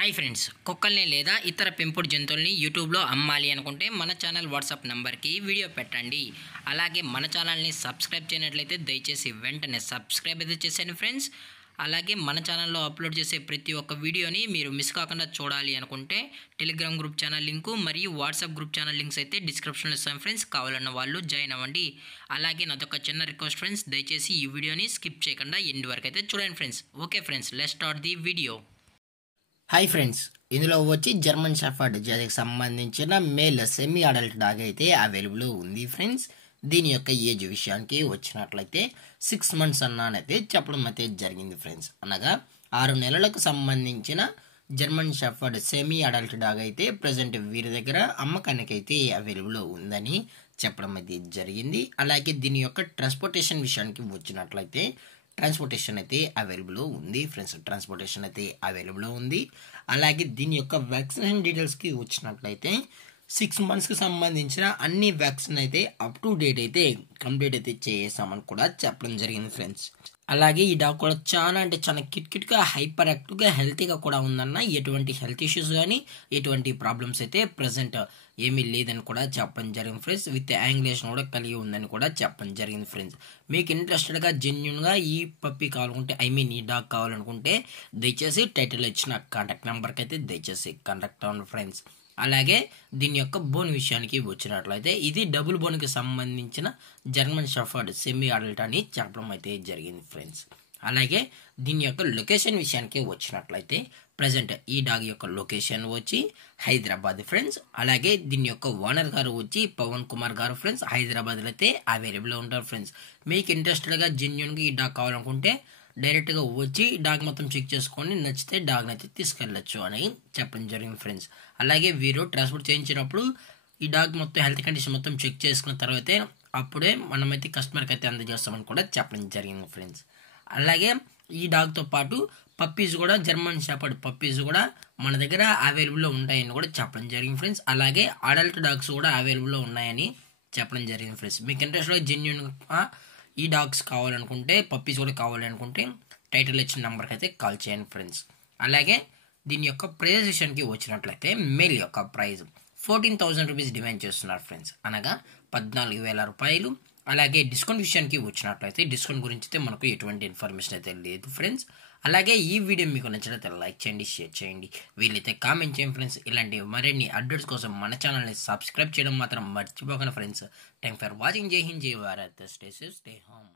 Hi friends, కుక్కల్ని లేదా ఇతర పెంపుడు జంతువుల్ని యూట్యూబ్లో అమ్మాలి అనుకుంటే మన ఛానల్ వాట్సాప్ నెంబర్కి వీడియో పెట్టండి. అలాగే మన ఛానల్ని సబ్స్క్రైబ్ చేయనట్లయితే దయచేసి వెంటనే సబ్స్క్రైబ్ అయితే చేసేయండి ఫ్రెండ్స్. అలాగే మన ఛానల్లో అప్లోడ్ చేసే ప్రతి ఒక్క వీడియోని మీరు మిస్ కాకుండా చూడాలి అనుకుంటే టెలిగ్రామ్ గ్రూప్ ఛానల్ లింకు మరియు వాట్సాప్ గ్రూప్ ఛానల్ లింక్స్ అయితే డిస్క్రిప్షన్లో ఇస్తాను ఫ్రెండ్స్. కావాలన్న వాళ్ళు జాయిన్ అవ్వండి. అలాగే నాదొక చిన్న రిక్వెస్ట్ ఫ్రెండ్స్, దయచేసి ఈ వీడియోని స్కిప్ చేయకుండా ఎండ్ వరకు అయితే చూడండి friends. Okay friends, let's start the video. Hi friends, ఇందులో వచ్చి జర్మన్ షెఫర్డ్ జాతికి సంబంధించిన మేల్ సెమీ అడల్ట్ డాగ్ అయితే అవైలబుల్ ఉంది ఫ్రెండ్స్. దీని యొక్క ఏజ్ విషయానికి వచ్చినట్లయితే 6 months అన్నానైతే చెప్పడం అయితే జరిగింది ఫ్రెండ్స్. అనగా 6 నెలలకు సంబంధించిన German shepherd semi adult dog అయితే ప్రజెంట్ వీరి దగ్గర అమ్మకానికి అయితే అవైలబుల్ ఉందని చెప్పడం అయితే జరిగింది. అలాగే దీని యొక్క ట్రాన్స్పోర్టేషన్ విషయానికి వచ్చినట్లయితే ట్రాన్స్పోర్టేషన్ అయితే అవైలబుల్ ఉంది ఫ్రెండ్స్. ట్రాన్స్పోర్టేషన్ అయితే అవైలబుల్ ఉంది. అలాగే దీని యొక్క వ్యాక్సినేషన్ డీటెయిల్స్కి వచ్చినట్లయితే 6 monthsకి సంబంధించిన అన్ని వ్యాక్సిన్ అయితే అప్ టు డేట్ అయితే కంప్లీట్ అయితే చేసామని కూడా చెప్పడం జరిగింది ఫ్రెండ్స్. అలాగే ఈ డాగ్ కూడా చాలా అంటే చాలా కిట్గా హైపర్ యాక్టివ్గా హెల్తీగా కూడా ఉందన్న. ఎటువంటి హెల్త్ ఇష్యూస్ కానీ ఎటువంటి ప్రాబ్లమ్స్ అయితే ప్రజెంట్ ఏమీ లేదని కూడా చెప్పడం జరిగింది ఫ్రెండ్స్. విత్ యాంగ్లేషన్ కూడా కలిగి ఉందని కూడా చెప్పడం జరిగింది ఫ్రెండ్స్. మీకు ఇంట్రెస్టెడ్గా జెన్యున్గా ఈ పప్పీ కావాలనుకుంటే ఈ డాగ్ కావాలనుకుంటే దయచేసి టైటిల్ ఇచ్చిన కాంటాక్ట్ నెంబర్కి అయితే దయచేసి కాంటాక్ట్ అవ్వండి ఫ్రెండ్స్. అలాగే దీని యొక్క బోన్ విషయానికి వచ్చినట్లయితే ఇది డబుల్ బోన్కి సంబంధించిన జర్మన్ షెఫర్డ్ సెమీ అడల్ట్ అని చెప్పడం అయితే జరిగింది ఫ్రెండ్స్. అలాగే దీని యొక్క లొకేషన్ విషయానికి వచ్చినట్లయితే ప్రజెంట్ ఈ డాగ్ యొక్క లొకేషన్ వచ్చి హైదరాబాద్ ఫ్రెండ్స్. అలాగే దీని యొక్క ఓనర్ గారు వచ్చి పవన్ కుమార్ గారు ఫ్రెండ్స్. హైదరాబాద్లో అయితే అవైలబుల్ ఉంటారు ఫ్రెండ్స్. మీకు ఇంట్రెస్టెడ్గా జెన్యున్గా ఈ డాగ్ కావాలనుకుంటే డైరెక్ట్గా వచ్చి డాగ్ మొత్తం చెక్ చేసుకొని నచ్చితే డాగ్ని అయితే తీసుకెళ్ళచ్చు అని చెప్పడం జరిగింది ఫ్రెండ్స్. అలాగే వీరు ట్రాన్స్పోర్ట్ చేయించినప్పుడు ఈ డాగ్ మొత్తం హెల్త్ కండిషన్ మొత్తం చెక్ చేసుకున్న తర్వాతే అప్పుడే మనమైతే కస్టమర్కి అయితే అందజేస్తామని కూడా చెప్పడం జరిగింది ఫ్రెండ్స్. అలాగే ఈ డాగ్తో పాటు పప్పీస్ కూడా జర్మన్ షెఫర్డ్ పప్పీస్ కూడా మన దగ్గర అవైలబుల్లో ఉంటాయని కూడా చెప్పడం జరిగింది ఫ్రెండ్స్. అలాగే అడల్ట్ డాగ్స్ కూడా అవైలబుల్లో ఉన్నాయని చెప్పడం జరిగింది ఫ్రెండ్స్. మీకు ఇంట్రెస్ట్గా జెన్యున్గా ఈ డాగ్స్ కావాలనుకుంటే పప్పీస్ కూడా కావాలనుకుంటే టైటిల్ ఇచ్చిన నెంబర్కి అయితే కాల్ చేయండి ఫ్రెండ్స్. అలాగే దీని యొక్క ప్రైజ్ విషయానికి వచ్చినట్లయితే మేల్ యొక్క ప్రైజ్ 14,000 రూపీస్ డిమాండ్ చేస్తున్నారు ఫ్రెండ్స్. అనగా 14,000 రూపాయలు. అలాగే డిస్కౌంట్ విషయానికి వచ్చినట్లయితే డిస్కౌంట్ గురించి అయితే మనకు ఎటువంటి ఇన్ఫర్మేషన్ అయితే లేదు ఫ్రెండ్స్. అలాగే ఈ వీడియో మీకు నచ్చినట్లయితే లైక్ చేయండి, షేర్ చేయండి, వీలైతే కామెంట్ చేయండి ఫ్రెండ్స్. ఇలాంటి మరిన్ని అప్డేట్స్ కోసం మన ఛానల్ని సబ్స్క్రైబ్ చేయడం మాత్రం మర్చిపోకండి ఫ్రెండ్స్. Thank for watching. జై హింద్, జై Bharat, stay safe, stay home.